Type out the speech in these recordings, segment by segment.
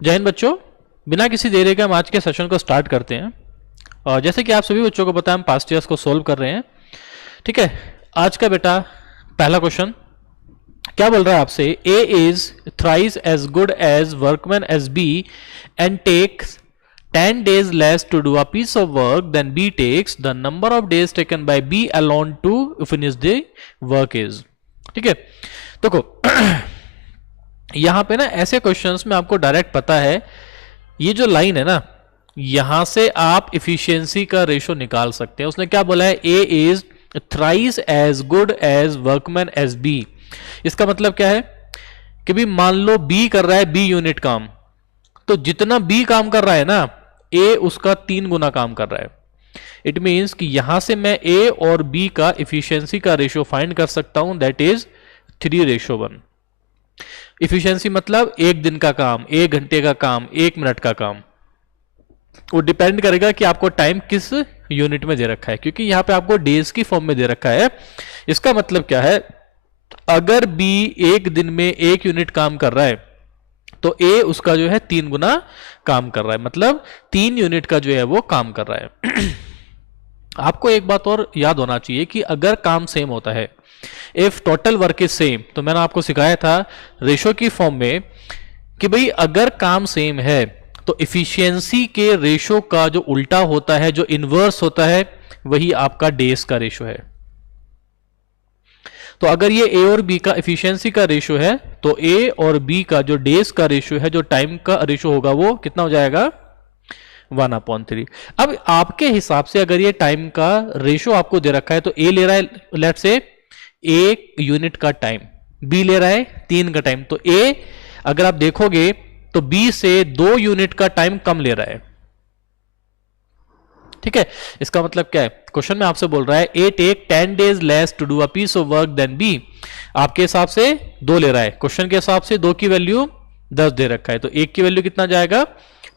जय हिंद बच्चों, बिना किसी देरी के हम आज के सेशन को स्टार्ट करते हैं। और जैसे कि आप सभी बच्चों को पता है, हम पास्ट ईयर्स को सोल्व कर रहे हैं। ठीक है, आज का बेटा पहला क्वेश्चन क्या बोल रहा है आपसे, A is thrice as good as workman as B and takes 10 days less to do a piece of work than B takes, the number of days taken by B alone to finish the work is। ठीक है, देखो यहां पे ना ऐसे questions में आपको direct पता है, ये जो लाइन है ना, यहां से आप इफिशियंसी का रेशो निकाल सकते हैं। उसने क्या बोला है, A is thrice as good as workman as B. इसका मतलब क्या है कि भी मान लो बी कर रहा है बी यूनिट काम, तो जितना बी काम कर रहा है ना, ए उसका 3 गुना काम कर रहा है। इट मींस कि यहां से मैं ए और बी का इफिशियंसी का रेशो फाइंड कर सकता हूं, दैट इज 3:1। इफिशियंसी मतलब 1 दिन का काम, 1 घंटे का काम, 1 मिनट का काम। वो डिपेंड करेगा कि आपको टाइम किस यूनिट में दे रखा है, क्योंकि यहां पे आपको डेज की फॉर्म में दे रखा है। इसका मतलब क्या है, अगर बी 1 दिन में 1 यूनिट काम कर रहा है तो ए उसका जो है 3 गुना काम कर रहा है, मतलब 3 यूनिट का जो है वो काम कर रहा है। आपको एक बात और याद होना चाहिए कि अगर काम सेम होता है, if total work is same, तो मैंने आपको सिखाया था रेशो की फॉर्म में कि भाई अगर काम सेम है तो इफिशियंसी के रेशो का जो उल्टा होता है, जो इनवर्स होता है, वही आपका डेज का रेशो है। तो अगर ये ए और बी का इफिशियंसी का रेशो है, तो ए और बी का जो डेज का रेशो है, जो टाइम का रेशो होगा, वो कितना हो जाएगा, 1/3। अब आपके हिसाब से अगर ये टाइम का रेशो आपको दे रखा है, तो ए ले रहा है लेट्स से 1 यूनिट का टाइम, बी ले रहा है 3 का टाइम, तो ए अगर आप देखोगे तो बी से 2 यूनिट का टाइम कम ले रहा है। ठीक है, इसका मतलब क्या है, क्वेश्चन में आपसे बोल रहा है ए take 10 days less to do a piece of work than B। आपके हिसाब से 2 ले रहा है, क्वेश्चन के हिसाब से 2 की वैल्यू 10 दे रखा है, तो 1 की वैल्यू कितना जाएगा,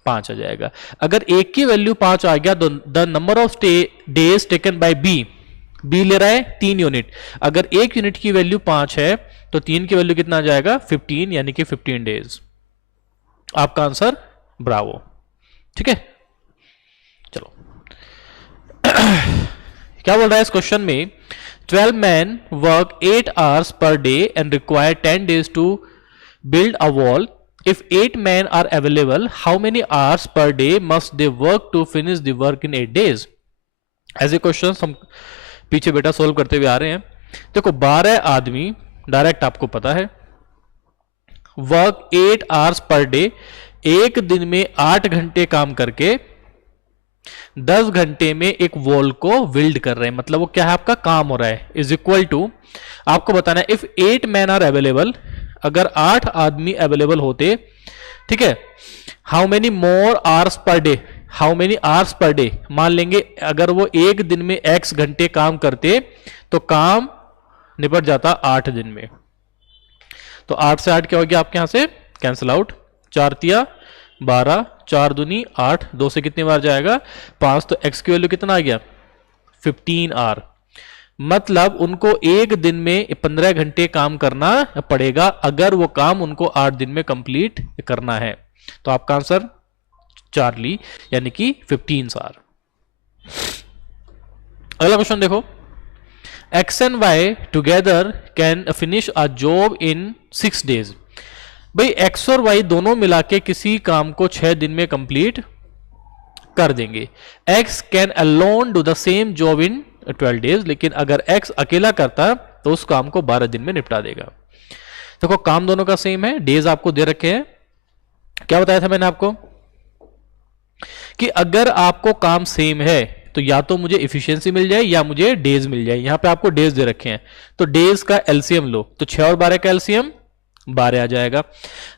5 आ जाएगा। अगर 1 की वैल्यू 5 आ गया तो the number of days taken by B ले रहा है 3 यूनिट। अगर 1 यूनिट की वैल्यू 5 है तो 3 की वैल्यू कितना आ जाएगा, 15, यानी कि 15 डेज। आपका आंसर ब्रावो। ठीक है, चलो क्या बोल रहा है इस क्वेश्चन में, 12 men work 8 hours per day and require 10 days to build a wall. If 8 men are available, how many hours per day must they work to finish the work in 8 days? ऐसे question हम पीछे बेटा solve करते हुए आ रहे हैं। देखो 12 आदमी, डायरेक्ट आपको पता है, वर्क 8 hours per day, एक दिन में 8 घंटे काम करके 10 घंटे में एक वॉल को बिल्ड कर रहे हैं, मतलब वो क्या है, आपका काम हो रहा है, इज इक्वल टू, आपको बताना है इफ 8 men आर अवेलेबल, अगर 8 आदमी अवेलेबल होते, ठीक है, how many more hours per day, how many hours per day, मान लेंगे अगर वो एक दिन में x घंटे काम करते तो काम निपट जाता 8 दिन में। तो 8 से 8 क्या हो गया आपके यहां से, कैंसिल आउट, 4 तिया 12, 4 दूनी 8, 2 से कितनी बार जाएगा, 5, तो x की वैल्यू कितना आ गया, 15 आवर। मतलब उनको एक दिन में 15 घंटे काम करना पड़ेगा अगर वो काम उनको 8 दिन में कंप्लीट करना है। तो आपका आंसर चार्ली, यानी कि 15 आवर। अगला क्वेश्चन देखो, x and y together can finish a job in 6 days। भाई x और y दोनों मिला के किसी काम को 6 दिन में कंप्लीट कर देंगे। x can alone do the same job in 12 days, लेकिन अगर x अकेला करता तो उस काम को 12 दिन में निपटा देगा। देखो काम दोनों का सेम है, डेज आपको दे रखे हैं। क्या बताया था मैंने आपको कि अगर आपको काम सेम है तो या तो मुझे इफिशियंसी मिल जाए या मुझे डेज मिल जाए। यहां पे आपको डेज दे रखे हैं, तो डेज का एलसीएम लो, तो 6 और 12 का एलसीएम 12 आ जाएगा।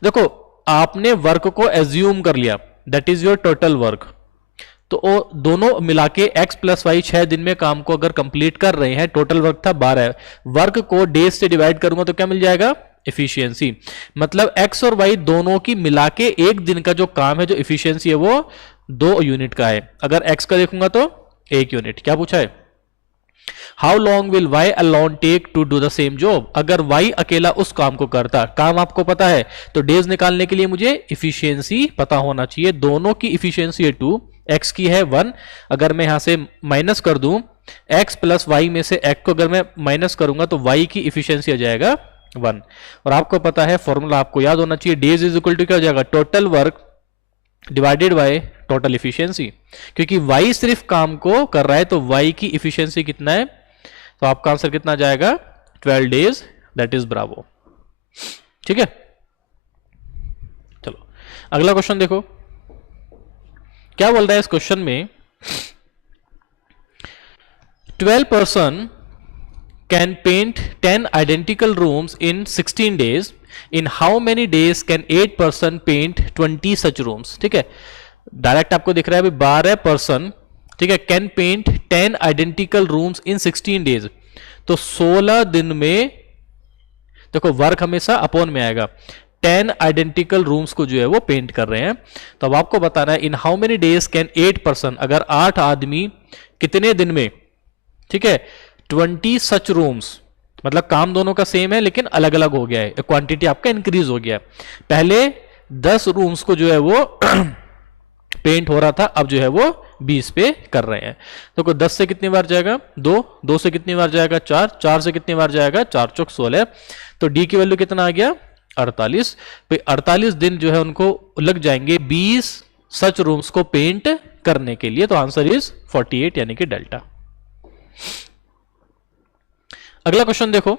देखो आपने वर्क को एज्यूम कर लिया, that is your total work, तो दोनों मिला के x प्लस वाई 6 दिन में काम को अगर कंप्लीट कर रहे हैं, टोटल वर्क था 12, वर्क को डेज से डिवाइड करूंगा तो क्या मिल जाएगा, इफिशियंसी। मतलब x और y दोनों की मिला के एक दिन का जो काम है, जो इफिशियंसी है, वो 2 यूनिट का है। अगर x का देखूंगा तो 1 यूनिट। क्या पूछा है, how long will Y alone take to do the same job, अगर वाई अकेला उस काम को करता, काम आपको पता है तो डेज निकालने के लिए मुझे इफिशियंसी पता होना चाहिए। दोनों की इफिशियंसी है 2, एक्स की है 1, अगर मैं यहां से माइनस कर दूं x प्लस वाई में से x को अगर मैं माइनस करूंगा तो y की इफिशियंसी आ जाएगा 1। और आपको पता है फॉर्मूला आपको याद होना चाहिए, डेज इज इक्वल टू क्या हो जाएगा, total work divided by total efficiency, क्योंकि y सिर्फ काम को कर रहा है तो y की इफिशियंसी कितना है, तो आपका आंसर कितना जाएगा 12 डेज, दैट इज ब्रावो। ठीक है, चलो अगला क्वेश्चन देखो क्या बोल रहा है इस क्वेश्चन में। 12 person can paint 10 identical rooms in 16 days. In how many days can 8 person paint 20 such rooms? ठीक है, डायरेक्ट आपको दिख रहा है अभी 12 पर्सन, ठीक है, can paint 10 identical rooms in 16 days, तो 16 दिन में, देखो वर्क हमेशा अपॉन में आएगा, 10 आइडेंटिकल रूम्स को जो है वो पेंट कर रहे हैं। तो अब आपको बताना है in how many days can 8 person, अगर 8 आदमी कितने दिन में, ठीक है, 20 सच रूम्स, मतलब काम दोनों का सेम है लेकिन अलग अलग हो गया है, क्वांटिटी आपका इंक्रीज हो गया है। पहले 10 रूम्स को जो है वो पेंट हो रहा था, अब जो है वो 20 पे कर रहे हैं। तो 10 से कितनी बार जाएगा 2, 2 से कितनी बार जाएगा 4, 4 से कितनी बार जाएगा 4 चौक 16, तो डी की वैल्यू कितना आ गया 48। 48 दिन जो है उनको लग जाएंगे 20 सच रूम्स को पेंट करने के लिए, तो आंसर इज 48 यानी कि डेल्टा। अगला क्वेश्चन देखो,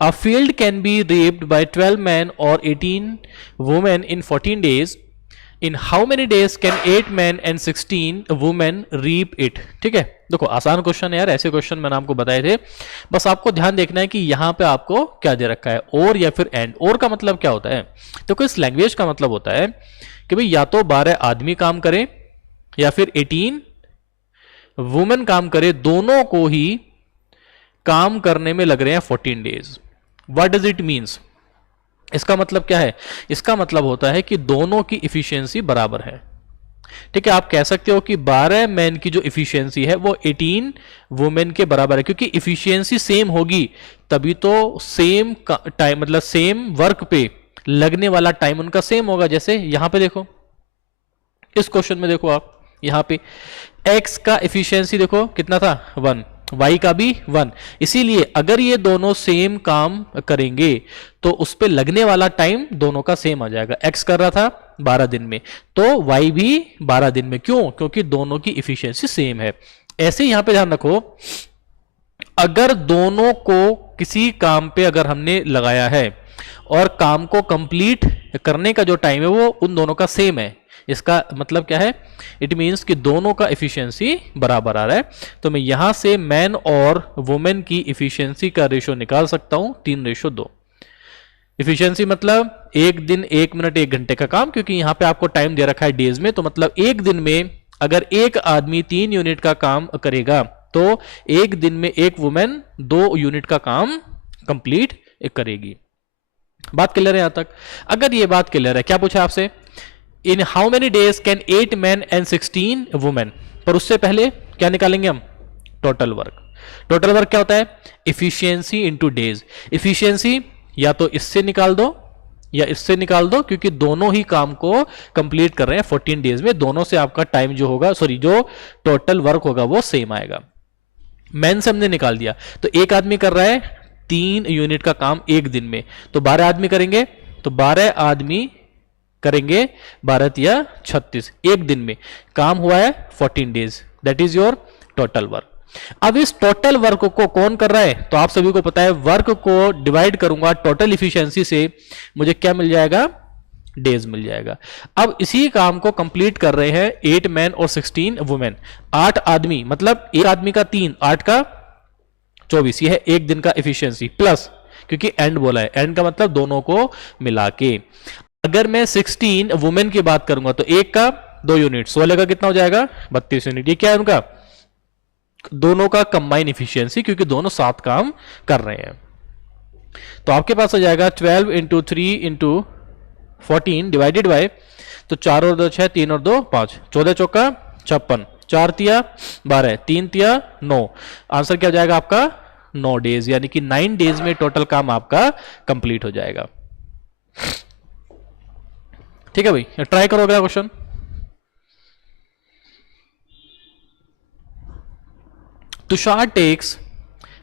a field can be reaped by 12 men or 18 women in 14 days. In how many days can 8 men and 16 women reap it? ठीक है, देखो आसान क्वेश्चन है यार, ऐसे क्वेश्चन मैंने आपको बताए थे, बस आपको ध्यान देखना है कि यहां पे आपको क्या दे रखा है, और या फिर एंड। और का मतलब क्या होता है, तो इस लैंग्वेज का मतलब होता है कि भाई या तो 12 आदमी काम करें या फिर 18 वुमेन काम करे, दोनों को ही काम करने में लग रहे हैं 14 days. What does it means, इसका मतलब क्या है, इसका मतलब होता है कि दोनों की इफिशियंसी बराबर है। ठीक है, आप कह सकते हो कि 12 मैन की जो इफिशियंसी है वो 18 वुमेन के बराबर है, क्योंकि इफिशियंसी सेम होगी तभी तो सेम टाइम, मतलब सेम वर्क पे लगने वाला टाइम उनका सेम होगा। जैसे यहां पे देखो, इस क्वेश्चन में देखो आप, यहां पे x का इफिशियंसी देखो कितना था 1, y का भी 1, इसीलिए अगर ये दोनों सेम काम करेंगे तो उस पे लगने वाला टाइम दोनों का सेम आ जाएगा। x कर रहा था 12 दिन में तो y भी 12 दिन में, क्यों, क्योंकि दोनों की इफिशियंसी सेम है। ऐसे यहां पे ध्यान रखो, अगर दोनों को किसी काम पे अगर हमने लगाया है और काम को कंप्लीट करने का जो टाइम है वो उन दोनों का सेम है, इसका मतलब क्या है, इट मींस कि दोनों का इफिशियंसी बराबर आ रहा है। तो मैं यहां से मैन और वुमेन की इफिशियंसी का रेशो निकाल सकता हूं 3:2। इफिशियंसी मतलब एक दिन 1 मिनट 1 घंटे का काम, क्योंकि यहां पे आपको टाइम दे रखा है डेज में, तो मतलब एक दिन में अगर एक आदमी 3 यूनिट का काम करेगा तो एक दिन में एक वुमेन 2 यूनिट का काम कंप्लीट करेगी। बात क्लियर है यहां तक? अगर ये बात क्लियर है, क्या पूछा आपसे, in how many days can 8 man and 16 women, पर उससे पहले क्या निकालेंगे हम, टोटल वर्क। टोटल वर्क क्या होता है, इफिशियंसी इंटू डेज। इफिशियंसी या तो इससे निकाल दो या इससे निकाल दो, क्योंकि दोनों ही काम को कंप्लीट कर रहे हैं 14 डेज में, दोनों से आपका टाइम जो होगा, सॉरी जो टोटल वर्क होगा वो सेम आएगा। मैन से हमने निकाल दिया, तो एक आदमी कर रहा है 3 यूनिट का काम एक दिन में, तो 12 आदमी करेंगे, तो 12 आदमी करेंगे 12 या 36 एक दिन में, काम हुआ है 14 days, that is your total work. अब इस टोटल वर्क को कौन कर रहा है, तो आप सभी को पता है वर्क को डिवाइड करूंगा टोटल इफिशियंसी से, मुझे क्या मिल जाएगा, डेज मिल जाएगा। अब इसी काम को कंप्लीट कर रहे हैं 8 मैन और 16 वुमेन, 8 आदमी, मतलब एक आदमी का 3, 8 का 24, यह है एक दिन का इफिशियंसी, प्लस क्योंकि एंड बोला है, एंड का मतलब दोनों को मिला के। अगर मैं 16 वुमेन की बात करूंगा तो एक का 2 यूनिट, 16 का कितना हो जाएगा 32 यूनिट। ये क्या है उनका, दोनों का कंबाइन इफिशियंसी, क्योंकि दोनों साथ काम कर रहे हैं। तो आपके पास आ जाएगा 12 इंटू 3 इंटू 14 डिवाइडेड बाय, तो 4 और 2 6, 3 और 2 5, 14 चौका 56, 4 तिया 12, 3 तिया 9, आंसर क्या हो जाएगा आपका 9 डेज, यानी कि 9 डेज में टोटल काम आपका कंप्लीट हो जाएगा। ठीक है भाई, ट्राई करो अगला question. Tushar takes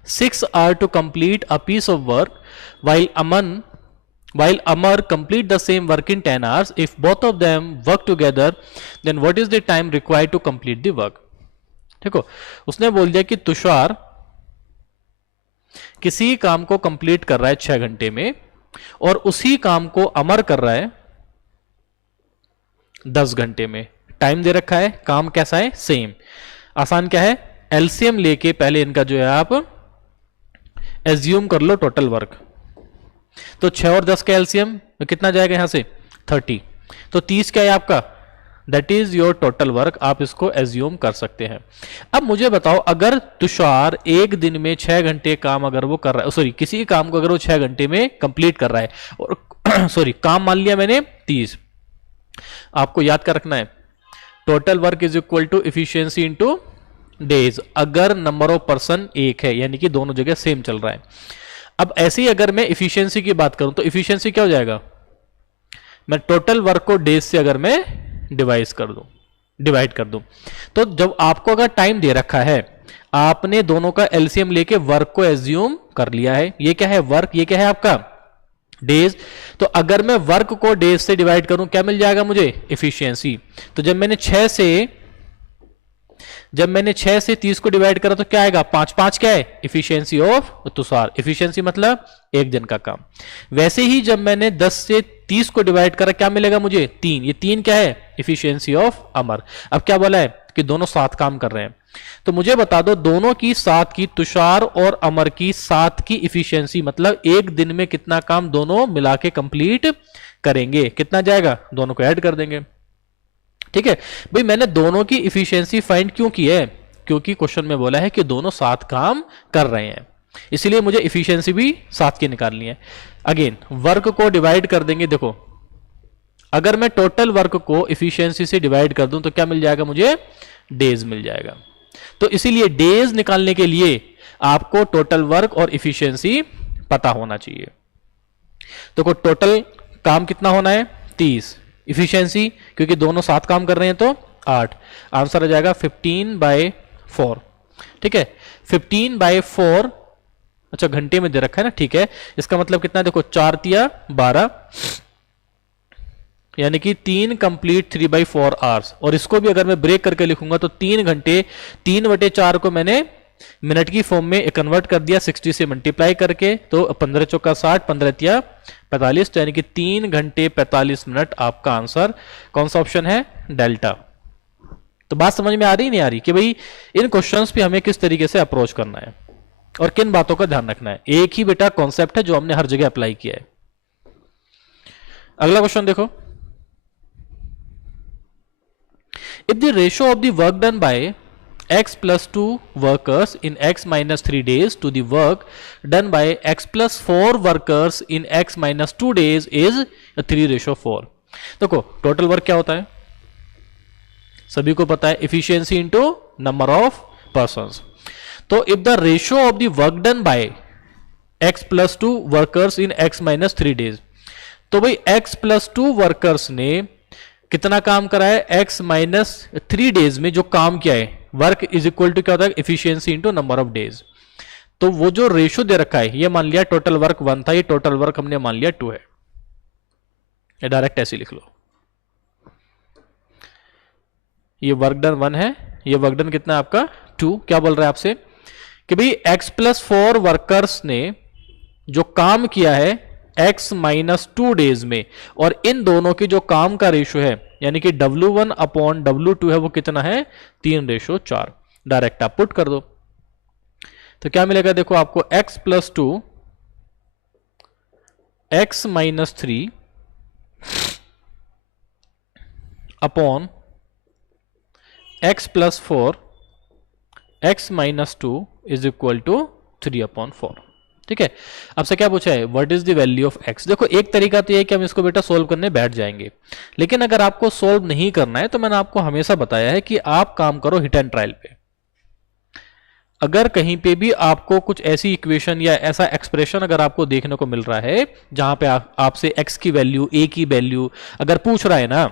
6 hours to complete a piece of work while Amar complete the same work in 10 hours. If both of them work together, then what is the time required to complete the work? देखो, उसने बोल दिया कि तुषार किसी काम को complete कर रहा है 6 घंटे में और उसी काम को अमर कर रहा है 10 घंटे में। टाइम दे रखा है, काम कैसा है, सेम। आसान क्या है, एलसीएम लेके पहले इनका जो है आप एज्यूम कर लो टोटल वर्क। तो 6 और 10 का एलसीएम तो कितना जाएगा यहां से 30, तो 30 क्या है आपका, that is your total work. आप इसको एज्यूम कर सकते हैं। अब मुझे बताओ, अगर तुषार एक दिन में 6 घंटे काम अगर वो कर रहा है, सॉरी किसी काम को अगर वो 6 घंटे में कंप्लीट कर रहा है और सॉरी काम मान लिया मैंने 30, आपको याद कर रखना है total work is equal to efficiency into days, अगर नंबर ऑफ पर्सन एक है, यानी कि दोनों जगह सेम चल रहा है। अब ऐसे ही अगर मैं इफिशियंसी की बात करूं तो इफिशियंसी क्या हो जाएगा, मैं टोटल वर्क को डेज से अगर मैं डिवाइड कर दूं, तो जब आपको अगर टाइम दे रखा है, आपने दोनों का एलसीएम लेके वर्क को एज्यूम कर लिया है। ये क्या है वर्क, ये क्या है आपका डेज। तो अगर मैं वर्क को डेज से डिवाइड करूं क्या मिल जाएगा मुझे, इफिशियंसी। तो जब मैंने 6 से 30 को डिवाइड करा तो क्या आएगा 5, 5 क्या है इफिशियंसी ऑफ तुषार, इफिशियंसी मतलब एक दिन का काम। वैसे ही जब मैंने 10 से 30 को डिवाइड करा क्या मिलेगा मुझे 3, ये 3 क्या है इफिशियंसी ऑफ अमर। अब क्या बोला है कि दोनों साथ काम कर रहे हैं, तो मुझे बता दो दोनों की साथ की, तुषार और अमर की साथ की इफिशियंसी मतलब एक दिन में कितना काम दोनों मिला के कंप्लीट करेंगे, कितना जाएगा, दोनों को ऐड कर देंगे। ठीक है भाई, मैंने दोनों की इफिशियंसी फाइंड क्यों की है, क्योंकि क्वेश्चन में बोला है कि दोनों साथ काम कर रहे हैं, इसलिए मुझे इफिशियंसी भी साथ की निकालनी है। अगेन वर्क को डिवाइड कर देंगे, देखो अगर मैं टोटल वर्क को इफिशियंसी से डिवाइड कर दूं तो क्या मिल जाएगा मुझे, डेज मिल जाएगा। तो इसीलिए डेज निकालने के लिए आपको टोटल वर्क और इफिशियंसी पता होना चाहिए। तो टोटल काम कितना होना है 30, इफिशियंसी क्योंकि दोनों साथ काम कर रहे हैं तो 8, आंसर आ जाएगा 15/4। ठीक है 15/4, अच्छा घंटे में दे रखा है ना, ठीक है इसका मतलब कितना, देखो 4 तिया 12, यानी कि 3 कंप्लीट 3/4 आवर्स। और इसको भी अगर मैं ब्रेक करके लिखूंगा तो 3 घंटे 3/4 को मैंने मिनट की फॉर्म में कन्वर्ट कर दिया 60 से मल्टीप्लाई करके, तो 15 चौका 60, 15 तिया 45, यानी कि 3 घंटे 45 मिनट आपका आंसर कौन सा ऑप्शन है, डेल्टा। तो बात समझ में आ रही नहीं आ रही कि भाई इन क्वेश्चंस पे हमें किस तरीके से अप्रोच करना है और किन बातों का ध्यान रखना है। एक ही बेटा कॉन्सेप्ट है जो हमने हर जगह अप्लाई किया है। अगला क्वेश्चन देखो, if the ratio of the work done by x plus 2 workers in x minus 3 days to the work done by x plus 4 workers in x minus 2 days is 3:4। देखो total work क्या होता है सभी को पता है, efficiency into number of persons. तो if the ratio of the work done by x plus 2 workers in x minus 3 days, तो भाई x plus 2 वर्कर्स ने कितना काम करा है x minus 3 days में जो काम किया है, वर्क इज इक्वल टू क्या होता है efficiency into number of days. तो वो जो रेशियो दे रखा है ये मान लिया टोटल वर्क 1 था, ये टोटल वर्क हमने मान लिया 2 है, ये डायरेक्ट ऐसे लिख लो। ये वर्क डन 1 है, ये वर्क डन कितना है आपका 2। क्या बोल रहा है आपसे कि भाई x plus 4 वर्कर्स ने जो काम किया है x minus 2 डेज में, और इन दोनों की जो काम का रेशियो है यानी कि W1 अपॉन W2 है वो कितना है 3:4। डायरेक्ट आप पुट कर दो तो क्या मिलेगा, देखो आपको x plus 2 x minus 3 upon x plus 4 x minus 2 is equal to 3/4। ठीक है। आपसे क्या पूछा है, what is the value of X. देखो एक तरीका तो ये है कि हम इसको बेटा सोल्व करने बैठ जाएंगे, लेकिन अगर आपको सोल्व नहीं करना है तो मैंने आपको हमेशा बताया है कि आप काम करो हिट एंड ट्रायल पे। अगर कहीं पे भी आपको कुछ ऐसी इक्वेशन या ऐसा एक्सप्रेशन अगर आपको देखने को मिल रहा है जहां पे आपसे एक्स की वैल्यू, ए की वैल्यू अगर पूछ रहा है ना,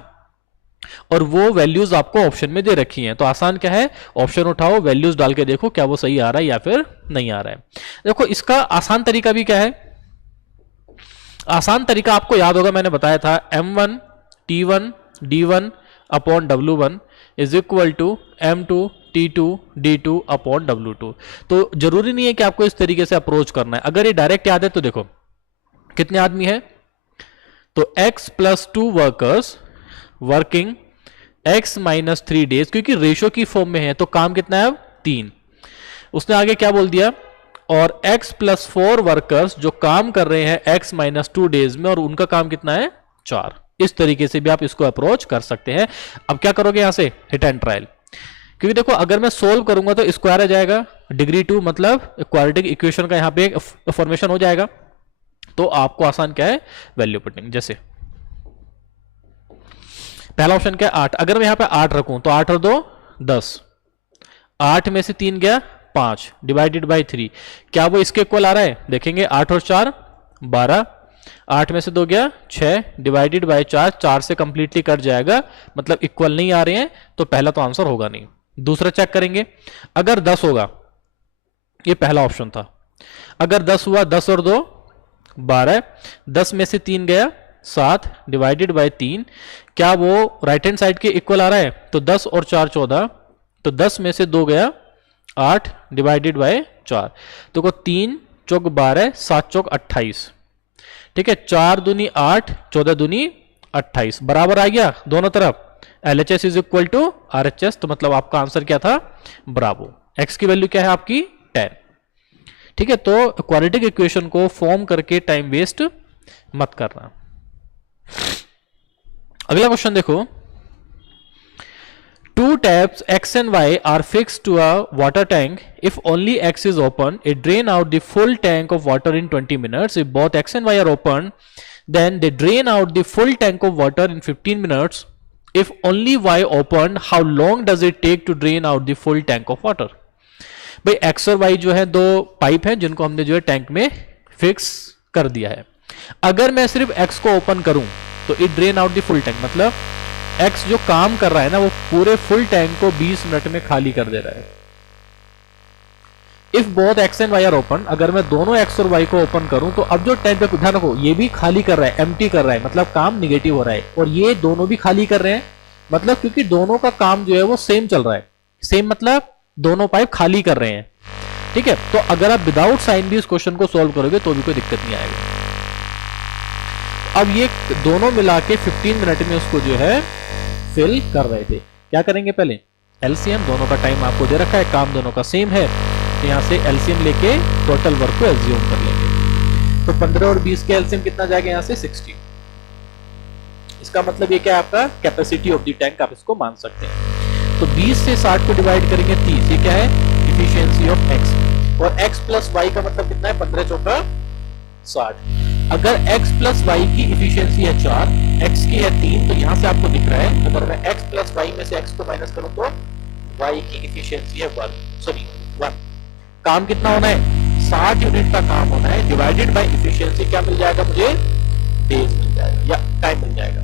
और वो वैल्यूज आपको ऑप्शन में दे रखी हैं, तो आसान क्या है, ऑप्शन उठाओ, वैल्यूज डाल के देखो क्या वो सही आ रहा है या फिर नहीं आ रहा है। देखो इसका आसान तरीका भी क्या है, आसान तरीका आपको याद होगा, मैंने बताया था m1 t1 d1 upon w1 is equal to m2 t2 d2 upon w2। तो जरूरी नहीं है कि आपको इस तरीके से अप्रोच करना है। अगर ये डायरेक्ट याद है तो देखो कितने आदमी है, तो x plus 2 workers working x minus 3 days, क्योंकि रेशो की फॉर्म में है तो काम कितना है अब 3। उसने आगे क्या बोल दिया, और x प्लस 4 वर्कर्स जो काम कर रहे हैं x माइनस 2 डेज में, और उनका काम कितना है 4। इस तरीके से भी आप इसको अप्रोच कर सकते हैं। अब क्या करोगे यहां से, हिट एंड ट्रायल, क्योंकि देखो अगर मैं सोल्व करूंगा तो स्क्वायर आ जाएगा, डिग्री 2 मतलब क्वाड्रेटिक इक्वेशन का यहां पे फॉर्मेशन हो जाएगा। तो आपको आसान क्या है, वैल्यू पुटिंग। जैसे पहला ऑप्शन क्या है 8, अगर मैं यहां पे 8 रखूं तो 8 और 2 10, 8 में से 3 गया 5 डिवाइडेड बाई 3, क्या वो इसके इक्वल आ रहा है, देखेंगे 8 और 4 12, 8 में से 2 गया 6 डिवाइडेड बाई 4, 4 से कंप्लीटली कट जाएगा, मतलब इक्वल नहीं आ रहे हैं, तो पहला तो आंसर होगा नहीं। दूसरा चेक करेंगे, अगर 10 होगा, ये पहला ऑप्शन था, अगर 10 हुआ 10 और 2 12, 10 में से 3 गया 7 डिवाइडेड बाई 3, क्या वो राइट हैंड साइड के इक्वल आ रहा है, तो 10 और 4 14, तो 10 में से 2 गया 8 डिवाइडेड बाई 4, तो को 3 चौक 12 7 चौक 28, ठीक है, 4 दूनी 8 14 दूनी 28 बराबर आ गया दोनों तरफ, LHS is equal to RHS, तो मतलब आपका आंसर क्या था, ब्रावो। एक्स की वैल्यू क्या है आपकी 10, ठीक है। तो क्वाड्रेटिक इक्वेशन को फॉर्म करके टाइम वेस्ट मत करना। अगला क्वेश्चन देखो, two taps x and y are fixed to a water tank. If only x is open, it drain out the full tank of water in 20 minutes. If both x and y are open, then they drain out the full tank of water in 15 minutes. If only y open, how long does it take to drain out the full tank of water? भाई x और y जो है दो pipe हैं जिनको हमने जो है टैंक में फिक्स कर दिया है। अगर मैं सिर्फ x को ओपन करूं तो it drain out the full tank, मतलब x जो काम कर रहा है ना वो पूरे फुल टैंक को 20 मिनट में खाली कर दे रहा है। If both x and y are open, अगर मैं दोनों x और y को ओपन करूं तो अब जो टैंक, ध्यान रखो ये भी खाली कर रहा है, एम्प्टी कर रहा है, मतलब काम निगेटिव हो रहा है, और ये दोनों भी खाली कर रहे हैं, मतलब क्योंकि दोनों का काम जो है वो सेम चल रहा है, सेम मतलब दोनों पाइप खाली कर रहे हैं, ठीक है। तो अगर आप विदाउट साइन भी इस क्वेश्चन को सोल्व करोगे तो भी कोई दिक्कत नहीं आएगी। अब ये दोनों मिला के 15 मिनट में उसको जो है फिल कर रहे थे। क्या करेंगे, पहले एलसीएम, दोनों का टाइम आपको दे रखा है, काम दोनों का सेम है, तो यहां से एलसीएम लेके टोटल वर्क को एज्यूम कर लेंगे। तो 15 और 20 के एलसीएम कितना जाएगा, यहां से 60। इसका मतलब ये क्या है, आपका कैपेसिटी ऑफ द टैंक आप इसको मान सकते हैं। तो 20 से 60 को डिवाइड करेंगे 30, ये क्या है, इफिशियंसी ऑफ एक्स, और x प्लस वाई का मतलब कितना है, 15 चौका 60। अगर x प्लस वाई की इफिशियंसी है 4, x की है 3, तो यहां से आपको दिख रहा है अगर मैं x प्लस वाई में से x को माइनस करूं तो y की इफिशियंसी है 1। काम कितना होना है, 60 यूनिट का काम होना है, डिवाइडेड बाय इफिशियंसी क्या मिल जाएगा मुझे, डेज मिल जाएगा या टाइम मिल जाएगा।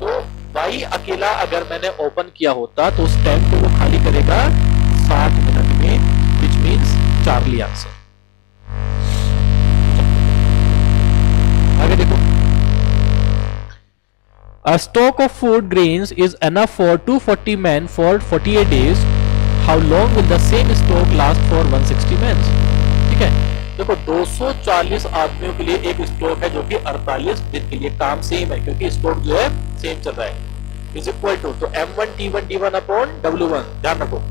तो y अकेला अगर मैंने ओपन किया होता तो उस टाइम को वो खाली करेगा 60 मिनट में, विच मीन्स चार्ली आंसर। आगे देखो, a stock of food grains is enough for 240 men for 48 days. How long will the same stock last for 160 men? ठीक है, देखो 240 आदमियों के लिए एक स्टॉक है जो कि 48 दिन के लिए, काम सेम है क्योंकि स्टॉक जो है सेम चल रहा है, इज इक्वल टू, तो m1 t1 d1 upon w1, ध्यान रखो।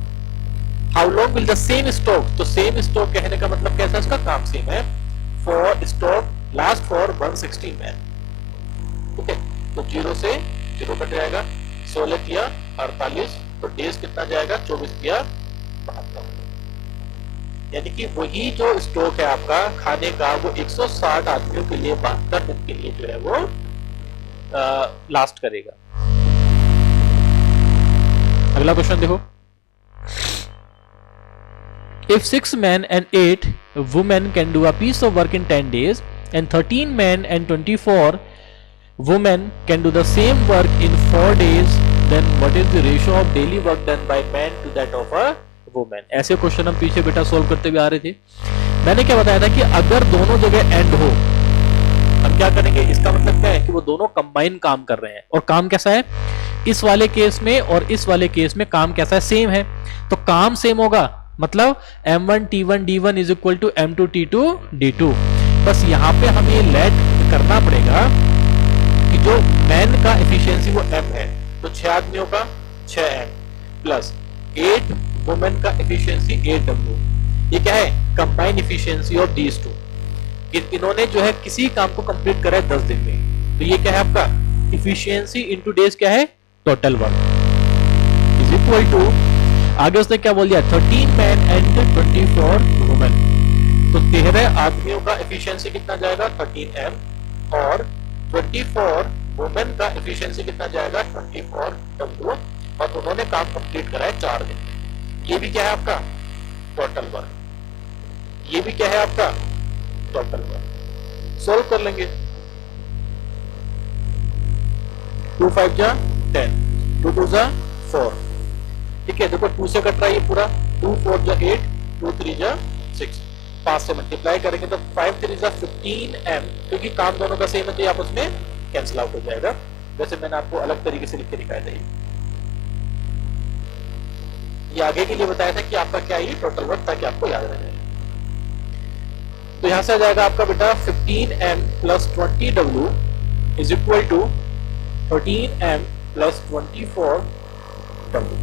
How long will the same stock, तो सेम स्टॉक कहने का मतलब कैसा, इसका काम सेम है, for stock last for 160 man, ठीक है। तो 0 से 0 कट जाएगा, 16 किया 48, तो डेज कितना जाएगा, 24 किया 72। यानी कि वही जो स्टॉक है आपका खाने का वो 160 आदमियों के लिए 72 दिन के लिए जो है वो लास्ट करेगा। अगला क्वेश्चन देखो, if 6 men and 8 women can do a piece of work in 10 days and 13 men and 24 women can do the same work in 4 days, then what is the ratio of daily work done by men to that of a woman? ऐसे question हम पीछे बेटा solve करते हुए आ रहे थे। मैंने क्या बताया था कि अगर दोनों जगह एंड हो, हम क्या करेंगे, इसका मतलब क्या है कि वो दोनों कंबाइन काम कर रहे हैं। और काम कैसा है, इस वाले केस में और इस वाले केस में काम कैसा है, सेम है। तो काम सेम होगा, मतलब M1 T1 D1 is equal to M2 T2 D2। बस यहाँ पे हमें लेट करना पड़ेगा कि जो मैन का एफिशिएंसी वो M है, तो 6 आदमियों का 6M प्लस 8 वुमेन का एफिशिएंसी 8W। ये क्या है, combined efficiency of these two. इन्होंने जो है किसी काम को कंप्लीट करा है 10 दिन में, तो ये क्या है आपका एफिशिएंसी इनटू डेज क्या है, total work is equal to, आगे उसने क्या बोल दिया, 13 मैन एंड 24 वुमेन। तो 13 आदमियों का एफिशिएंसी कितना जाएगा, 13M, और 24 वुमेन का एफिशिएंसी कितना जाएगा, 24W। और उन्होंने काम कंप्लीट करा है 4 दिन। ये भी क्या है आपका टोटल वर्क, ये भी क्या है आपका टोटल वर्क। सोल्व कर लेंगे, 2 5 जा 10, 2 2 जा 4। ठीक है, देखो 2 से कट रहा है ये पूरा, 2 4 जा 8, 2 3 जा 6, 5 से मल्टीप्लाई करेंगे तो 5 3 जा 15M, क्योंकि काम दोनों का सेम है तो आपस में कैंसिल आउट हो जाएगा। वैसे मैंने आपको अलग तरीके से लिख के दिखाया था, ये आगे के लिए बताया था कि आपका क्या है टोटल वर्क, ताकि आपको याद रह जाए। तो यहां से आ जाएगा आपका बेटा 15M plus 20W is equal to 13M plus 24W।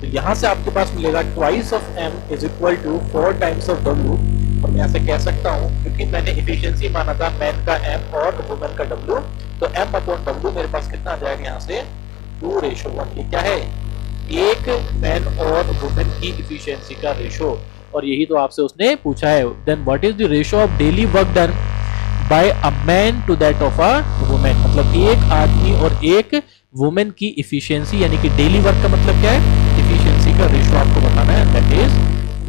तो यहां से आपके पास मिलेगा twice of M is equal to 4 times of W। और मैं यहां से कह सकता हूं, क्योंकि मैंने एफिशिएंसी माना था मैन का M और वुमेन का W, तो M अपॉन W मेरे पास कितना आ जाएगा यहाँ से 2:1। ये क्या है, एक मैन और वुमेन की एफिशिएंसी का रेशो। और यही तो आपसे उसने पूछा है, then what is the ratio of daily work done by a man to that of a women. मतलब एक आदमी और एक वुमेन की एफिशिएंसी, यानी कि डेली वर्क का मतलब क्या है, एफिशिएंसी का रेशो आपको बताना है, दैट इज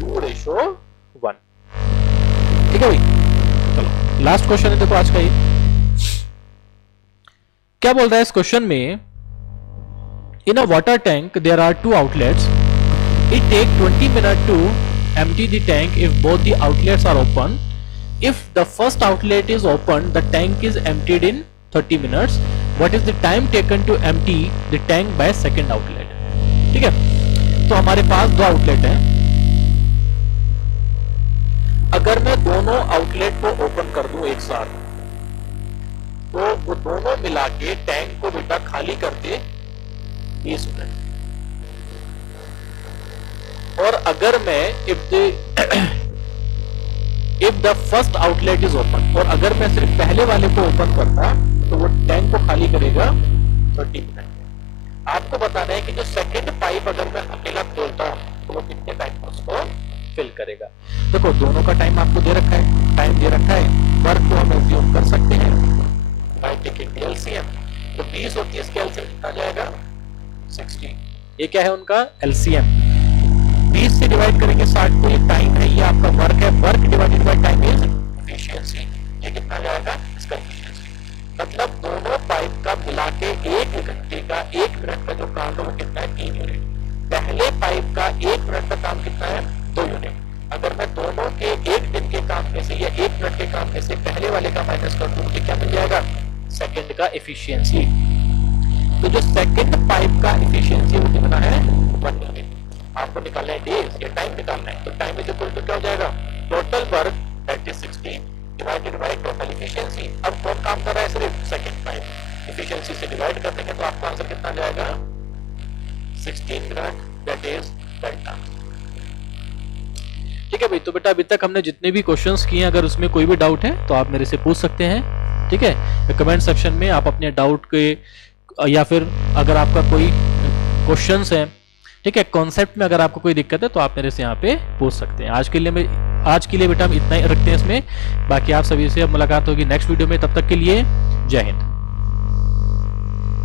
2:1। ठीक है भाई, चलो लास्ट क्वेश्चन है देखो आज का। ये क्या बोल रहा है इस क्वेश्चन में, in a water tank there are 2 outlets, it take 20 minutes to empty the tank if both the outlets are open. If the first outlet is open, the tank is emptied in 30 minutes. What is the time taken to empty the tank by second outlet? ठीक है, तो हमारे पास 2 outlet हैं। अगर मैं दोनों outlet को open कर दूं एक साथ, तो वो दोनों मिला के टैंक को बेटा खाली करते 20 मिनट। और अगर मैं if the first outlet is open, और अगर मैं सिर्फ पहले वाले को ओपन करता तो वो टैंक को खाली करेगा 30 मिनट में। आपको बताना है कि जो सेकंड पाइप अगर मैं अकेला खोलता हूं तो वो कितने टाइम में उसको फिल करेगा। देखो दोनों का टाइम आपको दे रखा है, टाइम दे रखा है, वर्क को हम एज्यूम कर सकते हैं बाय टेकिंग एलसीएम। तो 20 और 30 का एलसीएम कितना जाएगा 60। ये क्या है उनका एलसीएम, 20 से डिवाइड करेंगे 60 को, ये टाइम है, ये आपका वर्क है, work divided by time is efficiency. ये कितना जाएगा इसका एफिशिएंसी, मतलब दोनों पाइप का मिला के 1 घंटे का 1 मिनट का जो काम है वो कितना है 3 यूनिट। पहले पाइप का 1 मिनट का काम कितना है 2 यूनिट। अगर मैं दोनों के 1 दिन के काम में से या 1 मिनट के काम में से पहले वाले का माइनस कर दूं तो क्या मिल जाएगा, सेकंड का एफिशिएंसी। तो जो सेकंड पाइप का एफिशिएंसी वो कितना है 1 यूनिट। आपको निकालना है डेज या टाइम निकालना है, तो टाइम इज इक्वल टू क्या हो जाएगा, total work that is 60 divided by total efficiency. अब कौन काम कर रहा है, सिर्फ सेकंड पाइप। एफिशिएंसी से डिवाइड कर देंगे तो आपका आंसर कितना जाएगा 16 मिनट, दैट इज डेल्टा। ठीक है भाई, तो बेटा अभी तक हमने जितने भी क्वेश्चंस किए हैं, अगर उसमें कोई भी डाउट है तो आप मेरे से पूछ सकते हैं। ठीक है, कमेंट सेक्शन में आप अपने डाउट के, या फिर अगर आपका कोई क्वेश्चंस है ठीक है, कॉन्सेप्ट में अगर आपको कोई दिक्कत है तो आप मेरे से यहाँ पे पूछ सकते हैं। आज के लिए बेटा हम इतना ही रखते हैं इसमें। बाकी आप सभी से अब मुलाकात होगी नेक्स्ट वीडियो में, तब तक के लिए जय हिंद।